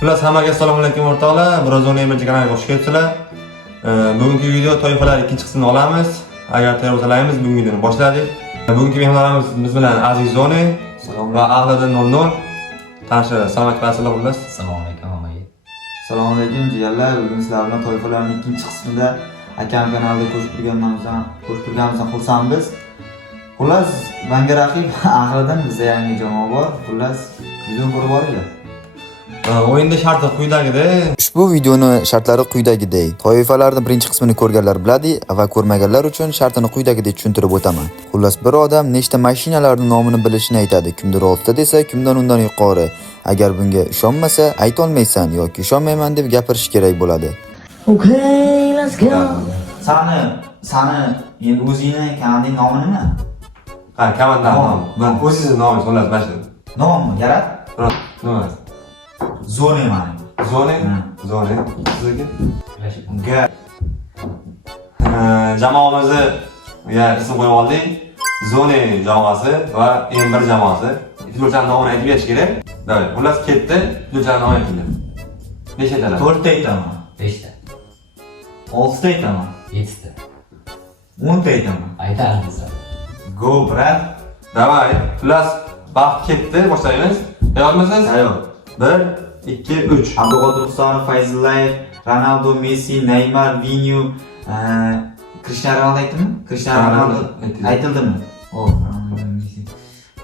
Xullas, hammaga assalomu alaykum o'rtoqlar. Biroz o'ynaymiz kanaliga xush kelibsizlar. Bugungi video toifalar ikkinchi qismini olamiz. Agar tayyor bo'lsangiz bugungi videoni boshladik. Bugungi mehmonlarimiz biz bilan Aziz Zoni va Ahliddin 00 tanishib salom xullas. Assalomu alaykum hammaga. Assalomu alaykum jigarlar. Bugun sizlar bilan toifalarning ikkinchi qismida akam kanalida qo'shib turganimizdan xursandmiz. Xullas, menga raqib Ahliddin, bizda yangi jamoa bor. Xullas, video ko'rib olinglar. O'yinda sharti quyidagidek. Ushbu videoni shartlari quyidagidek. Toifalarning birinchi qismini ko'rganlar biladi va ko'rmaganlar uchun shartini quyidagidek tushuntirib o'taman. Xullas, bir odam nechta mashinalarning nomini bilishini aytadi. Kimdir 6 ta desa, kimdan undan yuqori. Agar bunga ishonmasa, ayta olmaysan yoki ishonmayman deb gapirish kerak bo'ladi. Okay, let's go. Sani endi o'zingning kanalning nomi nima? Ha, komanda nomi. Men o'zingizning nomingiz xullas mana shu. Nommi yarat? Nima? Zoni mani. Zoni? Zoni. Sizniki? Ga. Jamoamizni ism qo'yib oldik. Zoni jamoasi va M1 jamoasi. Futbolchilar nomini aytib berish kerak. Davay, xullas ketdi. Futbolchilar nomini aytinglar. Nechtalar? 4 ta aytaman. 5 ta. 6 ta aytaman. 7 ta. 10 ta aytaman. Aytamiz. Go, brat. Davay, xullas vaqt ketdi, boshlaymiz. Tayyormisiz? Tayyor. 1, 2, 3. Abduqodir Husanov, Fayzullayev, Ronaldo, Messi, Neymar, Vinyu, Cristiano Ronaldo aytdimmi? Cristiano Ronaldo aytildimi? Ronaldo, Messi.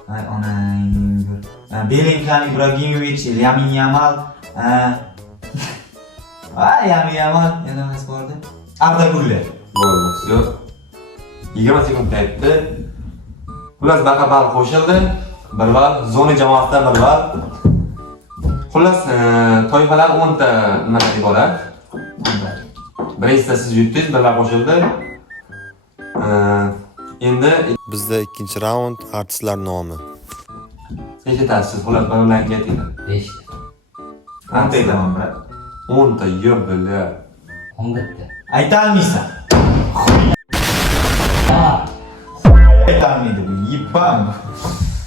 Ay onang. Bellingham, Ibrahimovic, Yamin Yamal, Yamin Yamal, yana nima bordi? Arda Güler. Bo'ldi, yo'q. 20 sekund aytdi. Xullas baqabal qo'shildi. Bir bal Zoni jamoasidan bir bal. Xullas, toifalar 10 ta nimadan iborat. Birinchisi siz yutdingiz, birlar qo'shildi. Endi Bizda ikkinchi raund artistlar nomi. nechtatasiz? Xullas bir bilan ketinglar. 5 ta. 10 ta aytaman, brat. 10 ta yo'q biля. 11 ta. Aytolmaysan. Aytolmaydi bu, yipam.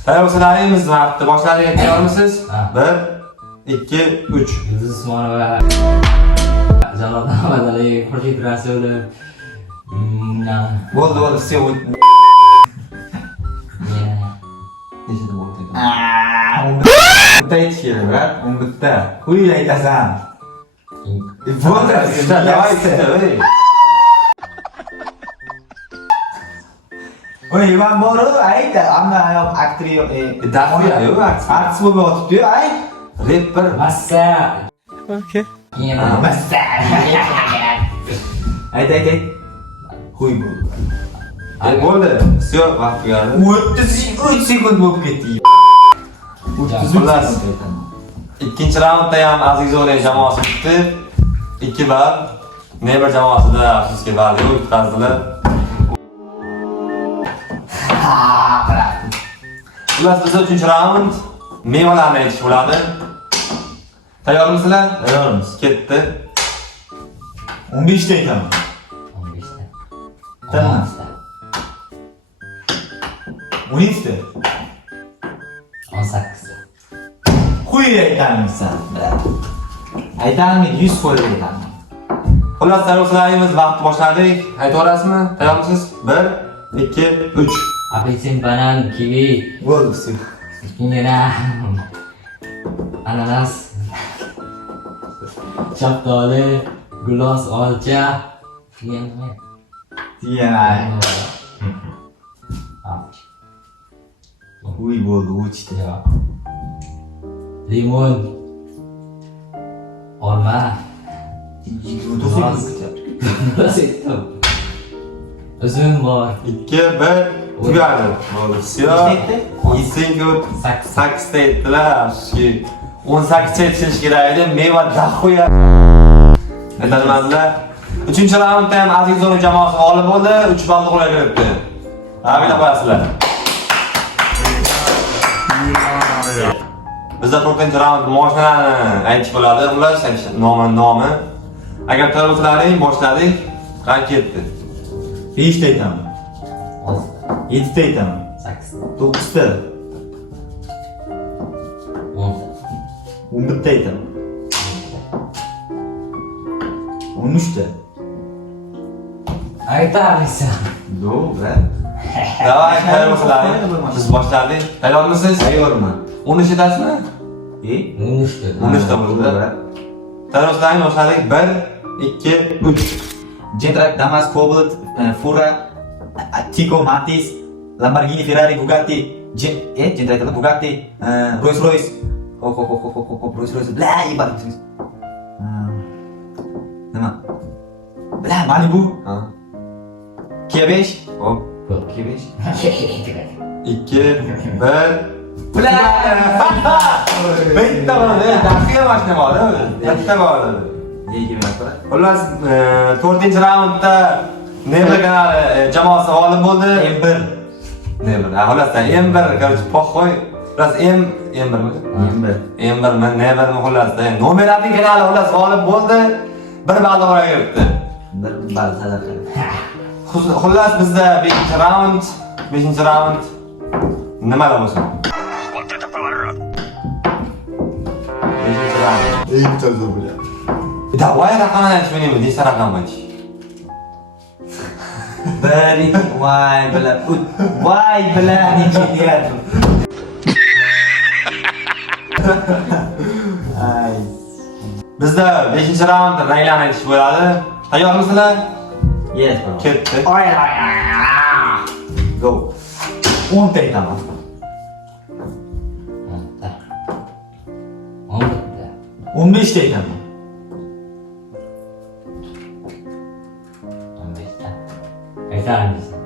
Tayyorsangiz vaqtni boshladik, tayyormisiz? Ha. 1, 2, 3. Yulduz Usmonova, Jalol Ahmadaliyev, Xurshid Rasulov. Bo'ldi, sen Nechta bo'ldi? 11 ta aytish kerak, brat. 11 ta. Qo'yib aytasan. Bo'ldi, Davay, Oy, men boru ayt, amma aktriyo, Daxliya yo'q, artist bo'lib yotibdi-yu, ayt. rapper. Massa. Okay. Massa. Ayt. Qo'y bo'ldi. Bo'ldi. Всё, vaqt tugadi. 33 sekund bo'lib ketdi. 33 Xullas. sekund aytaman. Ikkinchi raundda ham Aziz Zoni jamoasi chiqdi. 2 ball. Neber jamoasida afsuski ball yo'q, yutqazdilar. Xullas, bizda 3-raund mevalarni aytish bo'ladi. Tayyormisizlar? Tayyormiz. Ketdi. 15 ta aytaman. 15 ta. Tamam. 12 ta. 18 ta. Qo'y aytamaysan. Aytamaydi, 100 qo'y aytaman. Xullas, tayyorsangiz vaqtni boshladik. Aytaverasizmi? Tayyormisiz? 1, 2, 3. Apelsin, banan, kivi, Bo'ldi, sen. ingena, ananas, shaftoli, gilos, olcha, Yana. Qo'y bo'ldi, o'chdi. limon, olma, uzum bor, 2, 1, tugadi. Bo'ldi. Всё. 7 8 ta aytdilar. 18 ta aytish kerak edi. Meva daxoya. Aytadilar. 3-raundda ham Aziz Zoni jamoasi g'olib bo'ldi. 3 ball qo'lga kiritdi. Tabriklar qo'yasizlar. Bizda 4-raund mashinalarni aytish bo'ladi. Ular nomi. Agar tayyorlaring boshladik, qani ketdi. 5 ta aytaman. 6 ta, 7 ta aytaman. 8 ta, 9 ta. 10 ta, 11 ta aytaman. 13 ta. Aytarmisan. Yo'q, Davay, tayyor bo'lasizlar. Biz boshladik. Tayyormisiz? Tayyorman. 13 tasmi? 13 ta. 13 ta bo'ldi. Tayyorlaring boshladik. 1 2 3. Gentrack, Damas, Cobalt, Fura, Tico, Matiz, Lamborghini, Ferrari, Bugatti, Gentrack, Bugatti, Rolls Royce. Hop, Rolls Royce. Bla, ibarat. Nima? Bla, Malibu. Ha. Kia 5. Hop. Kia 5. 2 1 Bla! Bitta bo'ldi. Daqiqa mashina bor. Bitta bo'ldi. Xullas, 4-raundda Neber kanali jamoasi g'olib bo'ldi. M1. Neber. Xullas, M1 короче, poxoy. Xullas M1mi? M1 men Nebermi xullas. Nomeratning kanali xullas g'olib bo'ldi. 1 ball o'raga kiribdi. 1 ball sadaqa. Xullas bizda 5-raund nimada bo'lsin? 5-raund. Давай raqamni aytmayman, nechta raqam aytish? 1 voy bilan necha deyapti. Ay. Bizda 5-raund ranglarni aytish bo'ladi. Tayyormisizlar? Yes, bro. Ketdi. Go. 10 ta aytaman. 15 ta aytaman. 15 ta. Aytarmisan.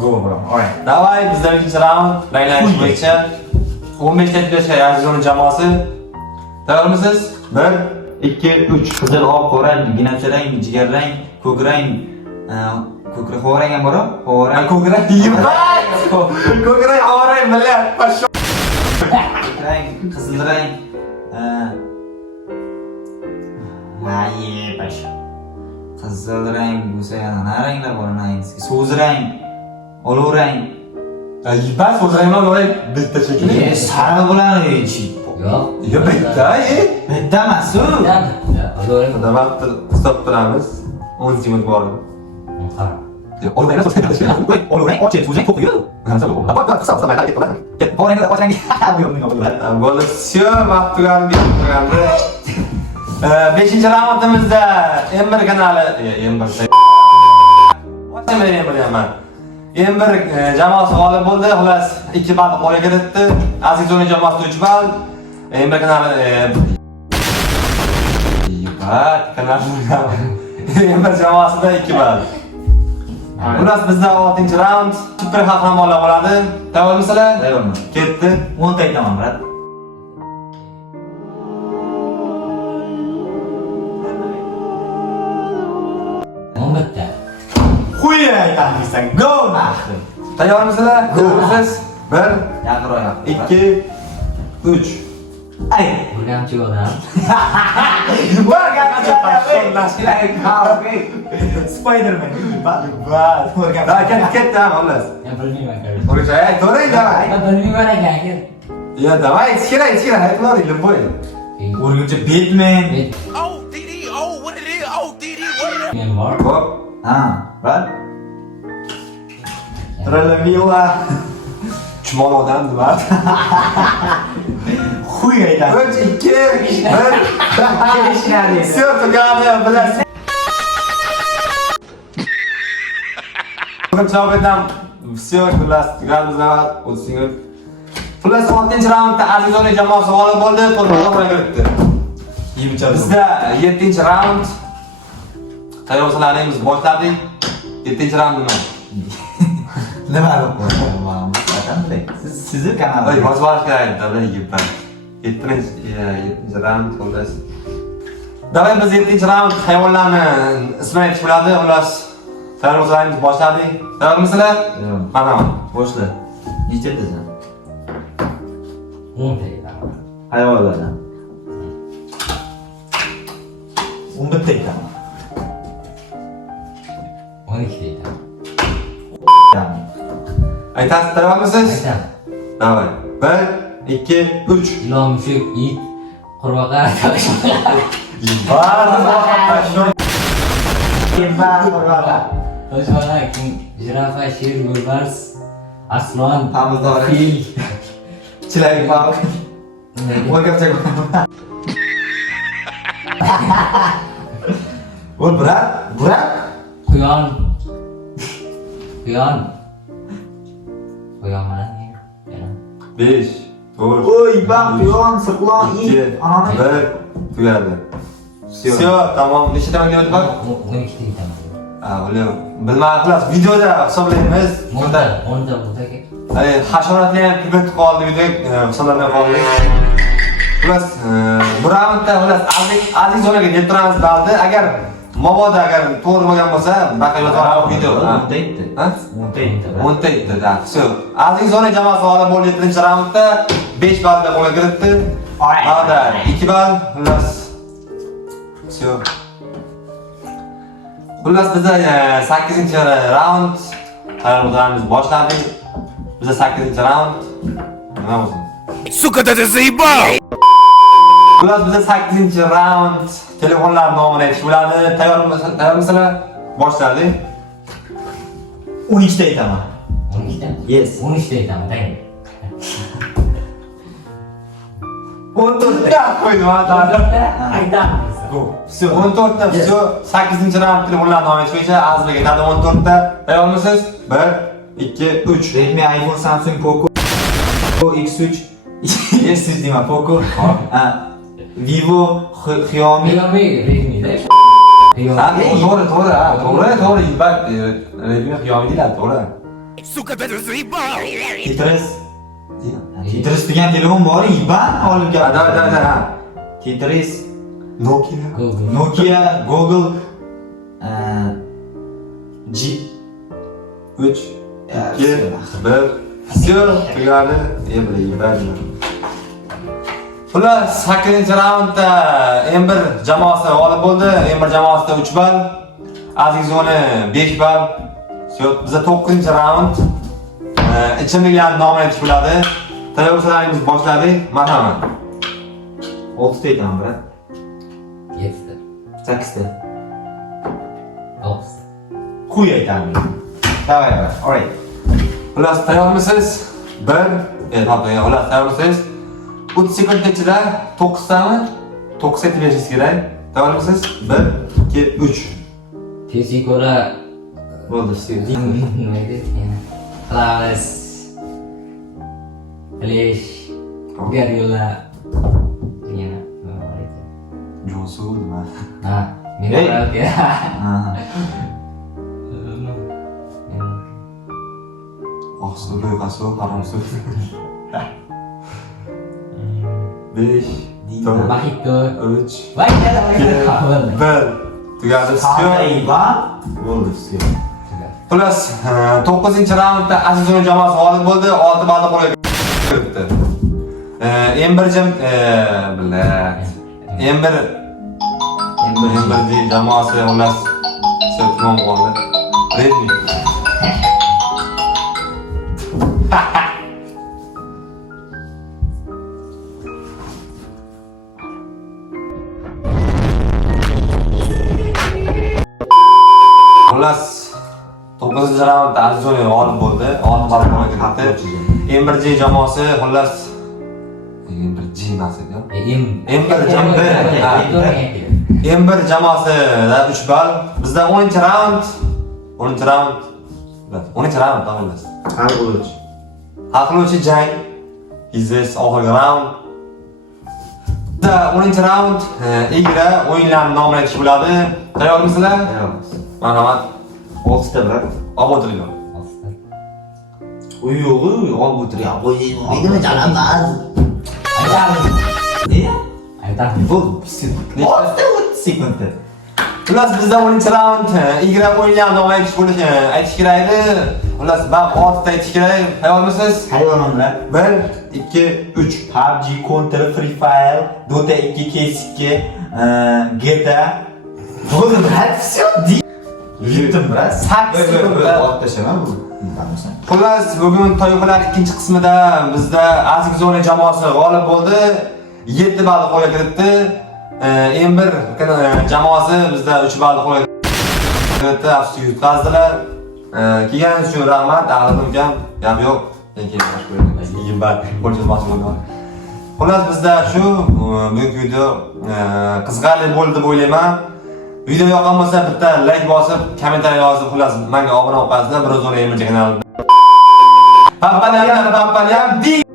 Go, bro. Oy. Davay, bizda 5-raund ranglarni bo'yicha 15 ta yoshga Azizning jamoasi. Tayyormisiz? 1 2 3. Qizil, oq, qora, binafsharang, jigarrang, ko'k rang, qora rang ham bor, qora rang, Ko'krak yibbat. Ko'krak orang millat. Pasho. rang, qizil rang, bash. Qizil rang bo'lsa yana nima ranglar bor? So'z rang, olov rang. Yibbat so'zrayman o'ray bitta shekilli. Sariq bilan chi. Yo'q. Yo bitta, Bitta emas, u. Davay, stop turamiz. 10 sekund bor. Qara. Olmaylar so'zrayman. Olov rang, ochiq, so'z rang to'q yo'q. Qisqa mayda ketdi. Qora rang, och rang. Bu yo'qning bo'ldi. Bo'ldi. Всё, vaqt tugandi. 5-raundimizda M1 kanali, M1 jamoasi g'olib bo'ldi. Xullas 2 ball qo'lga kiritdi. Azizning jamoasi 3 ball. M1 kanali yibbat kanali M1 jamoasida 2 ball. Xullas bizda 6-raund super qahramonlar bo'ladi. Tayyormisizlar? Tayyorman. Ketdi. 10 ta aytaman, brat. Xuya aytamsan, go naxri. Tayyormisizlar? Tayyormisiz? 1 Yaqinroq. 2 3. Ay. Urgamchi odam. Spider-Man. Ketdi ham xullas. Men bilmayman kardeş. O'rgay, to'ray davay. Men bilmayman ekan. Ya davay, ichkira, aytlar, ilm bo'y. O'rguvchi Batman. Men bor. Hop. Ha, bak. Tralamila. Chumon odam nima? Xuy aytam. 3 2 1. Всё, tugadi, bilasiz. Bugun javob etam. Всё, bilasiz, tugadi bizlar. 30 sekund. Xullas 6-raundda Azizning jamoasi g'olib bo'ldi, to'g'ri kiritdi. Bizda 7-raund. Tayyorlaringiz boshladik. 7-raund nima? Nima bo'ldi? Sizni kanal. Voy, boshlash kerak, davay yibban. 7-raund xullas. Davay biz 7-raund hayvonlarni ismini aytish bo'ladi. Xullas, tayyorlaringiz boshladik. Tayyormisizlar? Mana, Boshla. Necha desan? 10 ta aytaman. Hayvonlardan. 11 ta aytaman. 12 ta aytaman. aytasiz, tayyormisiz? Aytaman. Davay. 1 2 3. Ilon, mushuk, it, qurbaqa, Bari Toshbaqar, jirafa, sher, yo'lbars, arslon, Pamidor. fil. Chilak bog. O'rgapchak. Voy, Burak. Quyon. Quyon mana ne? 5, 4, Oy, baq, quyon, sirtlon, 2, 1, anani. tugadi. Все, tamam. Nechta tomonga o'tib bak. 12 ta aytaman. Bilmadim, xullas videoda hisoblaymiz. 10 ta bo'lsa kerak. Ay, hasharotlar ham tugatib qoldi deb hisoblanmay qoldi. Xullas, bu raundda xullas Aziz zonaga yetib turamiz daldi. Agar mabodo agar to'g'ri bo'lgan bo'lsa, baqa yozaman video. 10 ta aytdi. Ha? 10 ta aytdi. 10 ta aytdi, da. Все. Aziz zona jamoasi g'olib bo'ldi 7-raundda 5 ballga qo'lga kiritdi. Mana 2 ball, xullas. Все. Xullas biz 8-raund tayyorgarlik boshladik. Biz 8-raund nima bo'lsin? Сука, да ты заебал! Xullas biz 8-raund telefonlar nomini aytish bo'ladi. Tayyormisizlar? Boshladik. 12 ta aytaman. 12 ta? Yes. 13 ta aytaman, dang. 14 ta qo'ydim, ha. Aytamiz. Все, 14 ta, все. 8-raund telefonlar nomini aytish bo'yicha Azizga aytadi 14 ta. Tayyormisiz? 1, 2, 3. Redmi, iPhone, Samsung, Poco, X3, S3 deyman, Poco, Vivo, Xiaomi. Redmi-da. Ha, to'g'ri. Bak, Redmi Xiaomi deyiladi, to'g'ri. Сука, да ты заебал! Tetris degan telefon bor, IBAN olib Da. keldi. Tetris, Nokia. Nokia, Google, G 3, 2, 1. Все, tugadi. Endi Xullas, 8-raundda M1 jamoasi g'olib bo'ldi. M1 jamoasida 3 ball, Aziz zona 5 ball. Все, bizda 9-raund ichimliklarni nomini aytish bo'ladi. Tayyorgarlikimiz boshladik. Marhamat. 6 ta aytaman, brat. 7 ta. 8 ta. 9 ta. Quy aytaman. Davay, brat. Alright. Xullas, tayyormisiz? 1, xullas, tayyormisiz? 30 sekund ichida 9 tami? 9 aytib berishingiz kerak. Tayyormisiz? 1, 2, 3. Tezga ko'ra Bo'ldi, все. nima edi? Klavis, flash, garyola, yana nima bor edi? Josu nima? Ha, memoraga. Oqsuv, lo'yqasuv, haromsuv. 5, 4, Mojito. 3, Voy, yana 1. Tugadi. IBAN bo'ldi, все. Xullas, 9-raundda Aziz zona jamoasi g'olib bo'ldi. 6 ballni qo'lga kiritdi. M1 jamoasi xullas tamom qoldi. Redmi. Xullas, 9-raundda Aziz zona g'olib bo'ldi. 6 ball qo'lga kiritdi. M1 jamoasi xullas M1 emas edi. M1 jamoasida 3 ball. Bizda 10-raund. 10-raund xullas. Hal qiluvchi. Hal qiluvchi jang. Izes oxirgi raund. Da 10-raund igra o'yinlarning nomini aytish bo'ladi. Tayyormisizlar? Tayyormiz. Marhamat. 6 ta, brat. Olib o'tiringlar. Uy yo'g'i, olib o'tiryapti. Nima jalamas? Ne? Aytamiz. Bu 30 sekundda. Xullas, bizda 10-raund igra o'yinlarning nomini aytish kerak edi. Xullas, ben 6 ta aytish kerak. Tayyormisiz? Hayvonlar. 1, 2, 3. PUBG, Counter, Free Fire, Dota 2, CS2, GTA. Bo'ldi, brat, все. Yutdim, brat. 8 sekundda olib tashaman bu. Xullas, bugun toifalar ikkinchi qismida bizda Aziz zona jamoasi g'olib bo'ldi. 7 ball qo'lga kiritdi. M1 jamoasi bizda 3 ball qo'lga minutda afsus yutqazdilar. Kelganingiz uchun rahmat. Aqlim ukam, gap yo'q. Men keyin bosh qo'yaman. Keyin bak, qo'lchizmoqchi bo'ldim. Xullas bizda shu bugungi video qiziqarli bo'ldi deb o'ylayman. Video yoqqan bo'lsa bitta like bosib, kommentariy yozib, xullas menga obuna bo'lib qolinglar, bir o'z o'rnimga kanalda. Pampanyam,